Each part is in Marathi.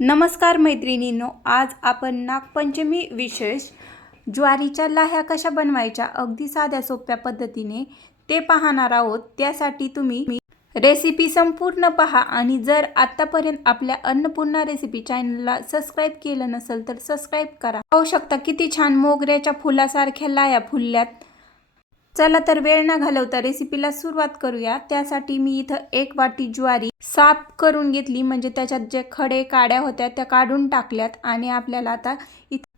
नमस्कार मैत्रिणींनो, आज आपण नागपंचमी विशेष ज्वारीच्या लाह्या कशा बनवायच्या अगदी साध्या सोप्या पद्धतीने ते पाहणार आहोत। त्यासाठी तुम्ही रेसिपी संपूर्ण पहा आणि जर आतापर्यंत आपल्या अन्नपूर्णा रेसिपी चॅनलला सबस्क्राइब केलं नसेल तर सबस्क्राइब करा। पाहू शकता किती छान मोगऱ्याच्या फुलासारख्या लाह्या फुलल्यात। चला तर वेळ न घालवता रेसिपीला सुरुवात करूया। त्यासाठी मी इथं एक वाटी ज्वारी साफ करून घेतली, म्हणजे त्याच्यात जे खडे काड्या होत्या त्या काढून टाकल्यात। आणि आपल्याला आता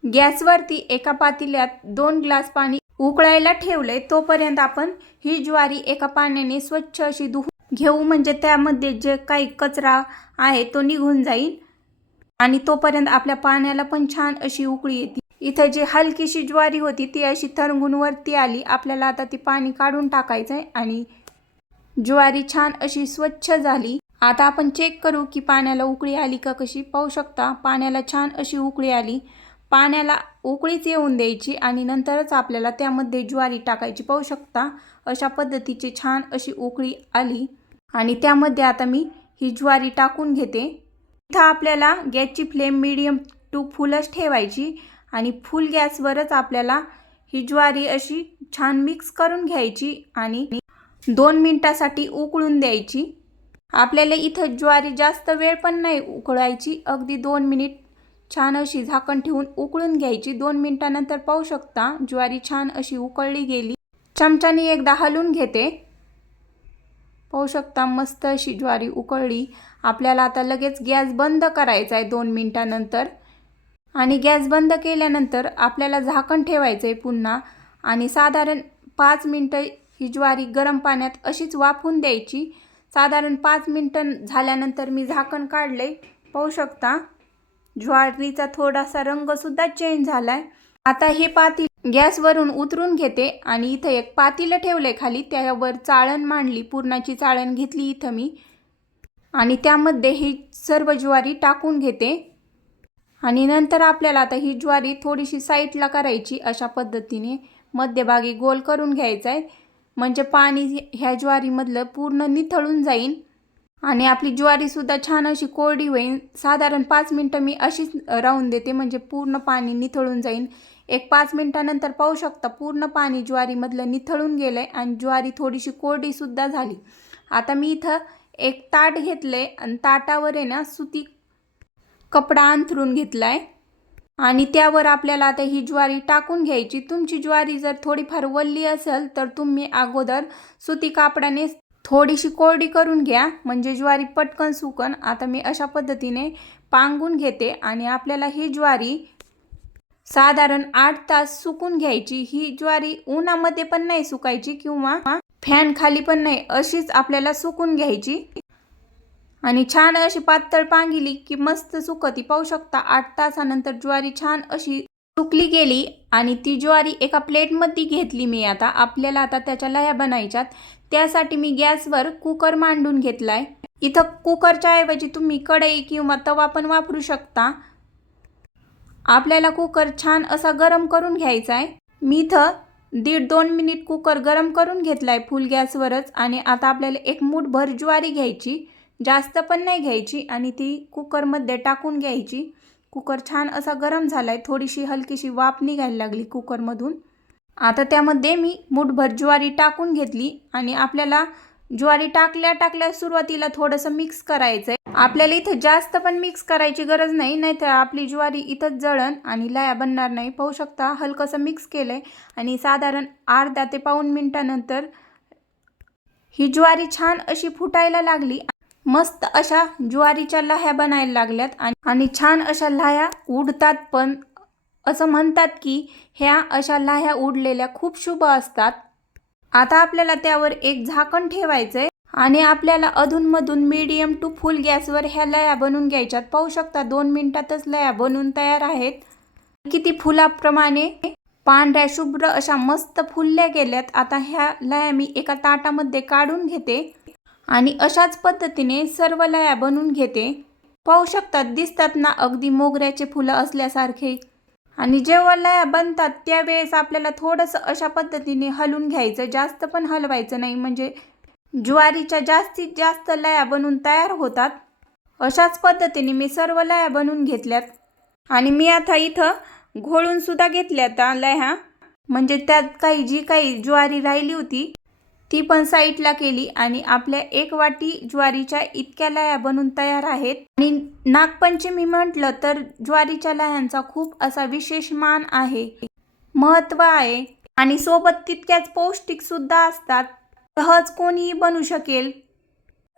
गॅसवरती एका पातेल्यात 2 ग्लास पाणी उकळायला ठेवले। तोपर्यंत आपण ही ज्वारी एका पाण्याने स्वच्छ अशी धुवून घेऊ, म्हणजे त्यामध्ये जे काही कचरा आहे तो निघून जाईल आणि तोपर्यंत आपल्या पाण्याला पण छान अशी उकळी येते। इथे जी हलकीशी ज्वारी होती ती अशी तरंगून वरती आली। आपल्याला आता ती पाणी काढून टाकायचं आहे आणि ज्वारी छान अशी स्वच्छ झाली। आता आपण चेक करू की पाण्याला उकळी आली का कशी। पाहू शकता पाण्याला छान अशी उकळी आली। पाण्याला उकळीच येऊन द्यायची आणि नंतरच आपल्याला त्यामध्ये ज्वारी टाकायची। पाहू शकता अशा पद्धतीची छान अशी उकळी आली आणि त्यामध्ये आता मी ही ज्वारी टाकून घेते। इथं आपल्याला गॅसची फ्लेम मीडियम टू फुलच ठेवायची आणि फुल गॅसवरच आपल्याला ही ज्वारी अशी छान मिक्स करून घ्यायची आणि 2 मिनिटासाठी उकळून द्यायची। आपल्याला इथं ज्वारी जास्त वेळ पण नाही उकळायची, अगदी 2 मिनिट छान अशी झाकण ठेवून उकळून घ्यायची। 2 मिनिटानंतर पाहू शकता ज्वारी छान अशी उकळली गेली। चमच्याने एकदा हलवून घेते। पाहू शकता मस्त अशी ज्वारी उकळली। आपल्याला आता लगेच गॅस बंद करायचा आहे 2 मिनिटानंतर आणि गॅस बंद केल्यानंतर आपल्याला झाकण ठेवायचं आहे पुन्हा आणि साधारण 5 मिनिटं ही ज्वारी गरम पाण्यात अशीच वाफून द्यायची। साधारण 5 मिनिटं झाल्यानंतर मी झाकण काढले। पाहू शकता ज्वारीचा थोडासा रंग सुद्धा चेंज झालाय। आता हे पातेले गॅसवरून उतरून घेते आणि इथे एक पातेलं ठेवले खाली, त्यावर चाळण मांडली, पुरणाची चाळण घेतली इथं मी आणि त्यामध्ये ही सर्व ज्वारी टाकून घेते आणि नंतर आपल्याला आता ही ज्वारी थोडीशी साईडला करायची। अशा पद्धतीने मध्यभागी गोल करून घ्यायचा आहे, म्हणजे पाणी ह्या ज्वारीमधलं पूर्ण निथळून जाईल आणि आपली ज्वारी सुद्धा छान अशी कोरडी होईल। साधारण 5 मिनिटं मी अशीच राहून देते, म्हणजे पूर्ण पाणी निथळून जाईल। एक 5 मिनिटानंतर पाहू शकता पूर्ण पाणी ज्वारीमधलं निथळून गेलंय आणि ज्वारी थोडीशी कोरडी सुद्धा झाली। आता मी इथं एक ताट घेतले आणि ताटावर आहे ना सुती कपडा अंथरून घेतलाय आणि त्यावर आपल्याला आता ही ज्वारी टाकून घ्यायची। तुमची ज्वारी जर थोडीफार वल्ली असेल तर तुम्ही अगोदर सुती कापडाने थोडीशी कोरडी करून घ्या, म्हणजे ज्वारी पटकन सुकन। आता मी अशा पद्धतीने पांगून घेते आणि आपल्याला ही ज्वारी साधारण 8 तास सुकून घ्यायची। ही ज्वारी उन्हामध्ये पण नाही सुकायची किंवा फॅन खाली पण नाही, अशीच आपल्याला सुकून घ्यायची आणि छान अशी पातळ पांगिली की मस्त सुकती। पाहू शकता 8 तासानंतर ज्वारी छान अशी सुकली गेली आणि ती ज्वारी एका प्लेटमध्ये घेतली मी। आता आपल्याला आता त्याच्या लाह्या बनायच्यात। त्यासाठी मी गॅसवर कुकर मांडून घेतलाय। इथं कुकरच्या ऐवजी तुम्ही कढई किंवा तवा पण वापरू शकता। आपल्याला कुकर छान असा गरम करून घ्यायचा आहे। मी इथं 1.5-2 मिनिट कुकर गरम करून घेतलाय फुल गॅसवरच आणि आता आपल्याला एक मूठभर ज्वारी घ्यायची, जास्त पण नाही घ्यायची आणि ती कुकरमध्ये टाकून घ्यायची। कुकर छान असा गरम झालाय, थोडीशी हलकीशी वाफ निघायला लागली कुकरमधून। आता त्यामध्ये मी मूठभर ज्वारी टाकून घेतली आणि आपल्याला ज्वारी टाकल्या सुरुवातीला थोडंसं मिक्स करायचंय। आपल्याला इथं जास्त पण मिक्स करायची गरज नाही, नाहीतर आपली ज्वारी इथंच जळण आणि लाह्या बनणार नाही। पाहू शकता हलकंसं मिक्स केलंय आणि साधारण अर्धा ते पाऊण मिनिटानंतर ही ज्वारी छान अशी फुटायला लागली। मस्त अशा ज्वारीच्या लाह्या बनायला लागल्यात आणि छान अशा लाह्या उडतात पण। असं म्हणतात की ह्या अशा लाह्या उडलेल्या खूप शुभ असतात। आता आपल्याला त्यावर एक झाकण ठेवायचंय आणि आपल्याला अधूनमधून मीडियम टू फुल गॅसवर ह्या लाह्या बनवून घ्यायच्यात। पाहू शकता 2 मिनिटातच लाह्या बनवून तयार आहेत। किती फुलाप्रमाणे पांढऱ्या शुभ्र अशा मस्त फुलल्या गेल्यात। आता ह्या लाह्या मी एका ताटामध्ये काढून घेते आणि अशाच पद्धतीने सर्व लाह्या बनवून घेते। पाहू शकता दिसतात ना अगदी मोगऱ्याचे फुलं असल्यासारखे। आणि जेव्हा लाह्या बनतात त्यावेळेस आपल्याला थोडंसं अशा पद्धतीने हलवून घ्यायचं, जास्त पण हलवायचं नाही, म्हणजे ज्वारीच्या जास्तीत जास्त लाह्या बनवून तयार होतात। अशाच पद्धतीने मी सर्व लाह्या बनवून घेतल्यात आणि मी आता इथं घोळून सुद्धा घेतल्यात लाह्या, म्हणजे त्यात काही ज्वारी राहिली होती ती पण साईडला केली आणि आपल्या 1 वाटी ज्वारीच्या इतक्या लाह्या बनून तयार आहेत. आणि नागपंचमी म्हटलं तर ज्वारीच्या लाह्यांचा खूप असा विशेष मान आहे, महत्त्व आहे आणि सोबत तितक्याच पौष्टिक सुद्धा असतात. सहज कोणीही बनवू शकेल.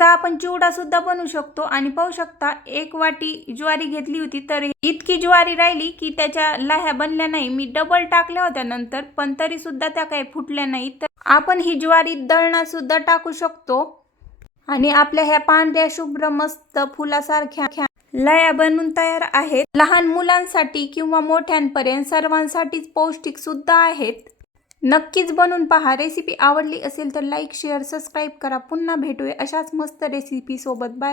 तर आपण चिवडा सुद्धा बनवू शकतो आणि पाहू शकता 1 वाटी ज्वारी घेतली होती तर इतकी ज्वारी राहिली की त्याच्या लाह्या बनल्या नाही. मी डबल टाकल्या होत्या नंतर, पण तरी सुद्धा त्या काही फुटल्या नाही. तर आपण ही ज्वारी दळणात सुद्धा टाकू शकतो आणि आपल्या ह्या पांढऱ्या शुभ्र मस्त फुलासारख्या लाह्या बनून तयार आहेत. लहान मुलांसाठी किंवा मोठ्यांपर्यंत सर्वांसाठीच पौष्टिक सुद्धा आहेत. नक्कीच बनवून पहा. रेसिपी आवडली असेल तर लाईक, शेअर, सबस्क्राईब करा. पुन्हा भेटूया अशाच मस्त रेसिपी सोबत. बाय.